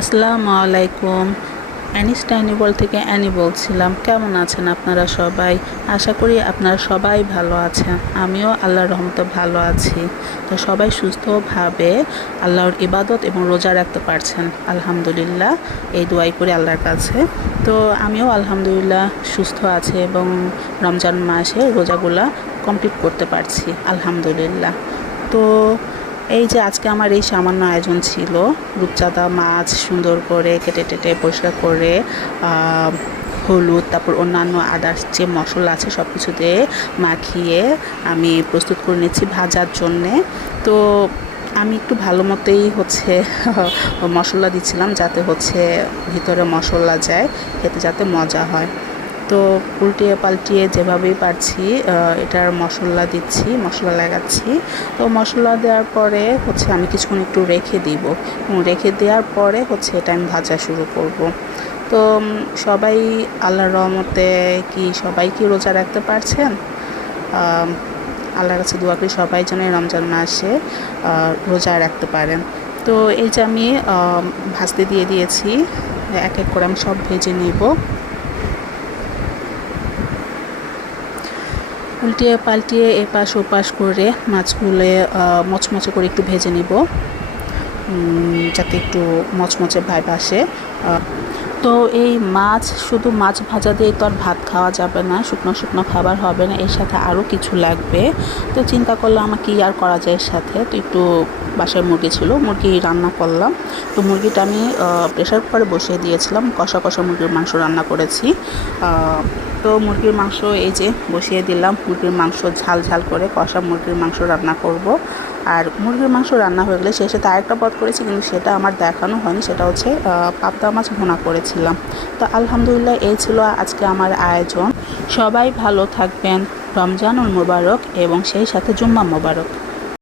আসসালামু আলাইকুম। Anise tiny world থেকে অ্যানি বলছিলাম। কেমন আছেন আপনারা সবাই? আশা করি আপনারা সবাই ভালো আছেন। আমিও আল্লাহর রহমতে ভালো আছি। তো সবাই সুস্থভাবে আল্লাহর ইবাদত এবং রোজা রাখতে পারছেন, আলহামদুলিল্লাহ। এই দোয়াই করি আল্লাহর কাছে। তো আমিও আলহামদুলিল্লাহ সুস্থ আছি এবং রমজান মাসে রোজাগুলা কমপ্লিট করতে পারছি, আলহামদুলিল্লাহ। তো এই যে আজকে আমার এই সামান্য আয়োজন ছিল, রূপচাঁদা মাছ সুন্দর করে কেটে টেটে পরিষ্কার করে হলুদ, তারপর অন্যান্য আদার্স যে মশলা আছে সব কিছু দিয়ে মাখিয়ে আমি প্রস্তুত করে নিচ্ছি ভাজার জন্যে। তো আমি একটু ভালো মতোই মশলা দিচ্ছিলাম, যাতে ভিতরে মশলা যায়, খেতে যাতে মজা হয়। তো উল্টিয়ে পাল্টিয়ে যেভাবেই পারছি এটার মশলা দিচ্ছি, মশলা লাগাচ্ছি। তো মশলা দেওয়ার পরে আমি কিছুক্ষণ একটু রেখে দিব, এবং রেখে দেওয়ার পরে এটা আমি ভাজা শুরু করব। তো সবাই আল্লাহর রহমতে সবাই কি রোজা রাখতে পারছেন? আল্লাহর কাছে দোয়া করি সবাই যেন রমজান মাসে রোজা রাখতে পারেন। তো এই যে আমি ভাজতে দিয়ে দিয়েছি, এক এক করে আমি সব ভেজে নেব। উল্টিয়ে পাল্টিয়ে এপাশ ওপাশ করে মাছগুলো মচমচে করে একটু ভেজে নিব, যাতে একটু মচমচে ভাব আসে। তো এই শুধু মাছ ভাজা দিয়ে তো আর ভাত খাওয়া যাবে না, শুকনো শুকনো খাবার হবে না, এর সাথে আরও কিছু লাগবে। তো চিন্তা করলাম আমার কী আর করা যায় এর সাথে। তো একটু বাসায় মুরগি ছিল, মুরগি রান্না করলাম। তো মুরগিটা আমি প্রেশার কুকারে বসিয়ে দিয়েছিলাম, কষা কষা মুরগির মাংস রান্না করেছি। তো মুরগির মাংস এই যে বসিয়ে দিলাম, মুরগির মাংস ঝাল ঝাল করে কষা মুরগির মাংস রান্না করব। আর মুরগির মাংস রান্না হয়ে গেলে শেষে আরেকটা পদ করেছি, কিন্তু সেটা আমার দেখানো হয়নি, সেটা পাবদা মাছ ভুনা করেছিলাম। তো আলহামদুলিল্লাহ এই ছিল আজকে আমার আয়োজন। সবাই ভালো থাকবেন, রমজানুল মুবারক এবং সেই সাথে জুম্মা মুবারক।